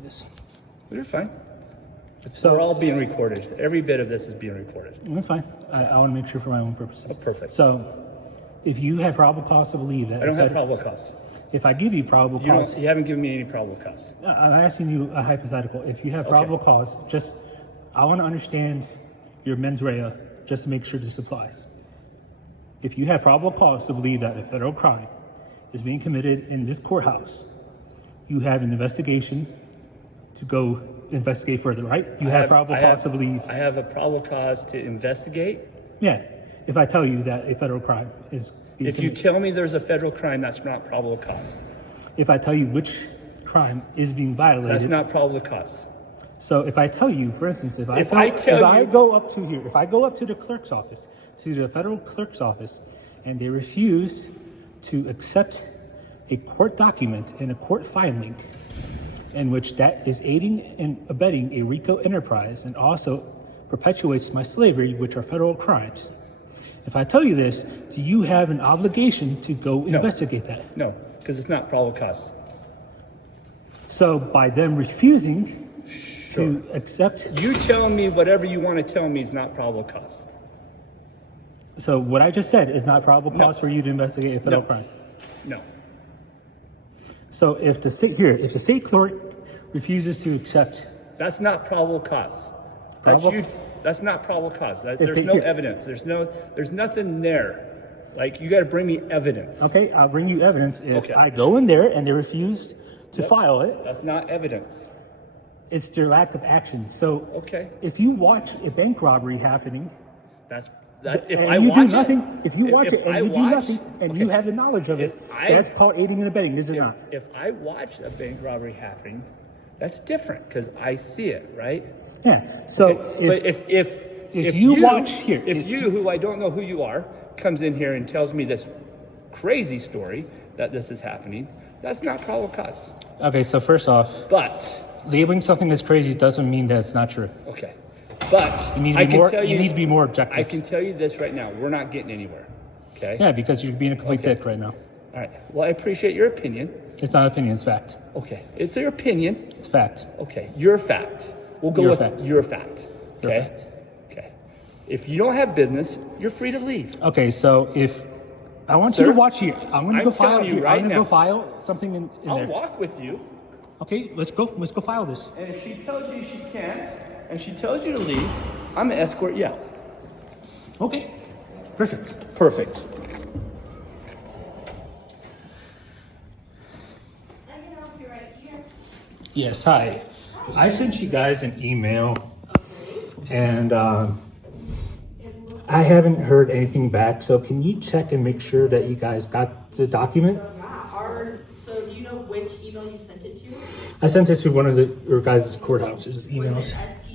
this. You're fine. So we're all being recorded. Every bit of this is being recorded. That's fine. I want to make sure for my own purposes. That's perfect. So if you have probable cause to believe that... I don't have probable cause. If I give you probable cause... You haven't given me any probable cause. I'm asking you a hypothetical. If you have probable cause, I want to understand your mens rea just to make sure this applies. If you have probable cause to believe that a federal crime is being committed in this courthouse, you have an investigation to go investigate further, right? You have probable cause to believe... I have a probable cause to investigate? Yeah. If I tell you that a federal crime is being If you tell me there's a federal crime, that's not probable cause. If I tell you which crime is being violated... That's not probable cause. So if I tell you, for instance, if I go up to the clerk's office, to the federal clerk's office, and they refuse to accept a court document in a court filing in which that is aiding and abetting a RICO enterprise and also perpetuates my slavery, which are federal crimes. If I tell you this, do you have an obligation to go investigate that? No, because it's not probable cause. So by them refusing to accept... You telling me whatever you want to tell me is not probable cause. So what I just said is not probable cause for you to investigate a federal crime? No. So if the state court refuses to accept... That's not probable cause. That's not probable cause. There's no evidence. There's nothing there. Like, you got to bring me evidence. Okay, I'll bring you evidence if I go in there and they refuse to file it. That's not evidence. It's their lack of action. So if you watch a bank robbery happening, you do nothing and you have the knowledge of it, that's called aiding and abetting, is it not? If I watch a bank robbery happening, that's different because I see it, right? Yeah. So if you, who I don't know who you are, comes in here and tells me this crazy story that this is happening, that's not probable cause. Okay, so first off, labeling something as crazy doesn't mean that it's not true. Okay. But you need to be more objective. I can tell you this right now. We're not getting anywhere. Okay? Yeah, because you're being a complete dick right now. All right. Well, I appreciate your opinion. It's not opinion, it's fact. Okay. It's your opinion. It's fact. Okay. Your fact. We'll go with your fact. Okay? Your fact. Okay. If you don't have business, you're free to leave. Okay, so if I want you to watch here, I'm going to go file here. Right I'm going to go file something in there. I'll walk with you. Okay, let's go file this. And if she tells you she can't, and she tells you to leave, I'm going to escort you out. Okay, perfect. Perfect. I can help you right here. Yes, hi. I sent you guys an email, and I haven't heard anything back, so can you check and make sure that you guys got the document? So do you know which email you sent it to? I sent it to one of your guys' courthouse's emails. Was it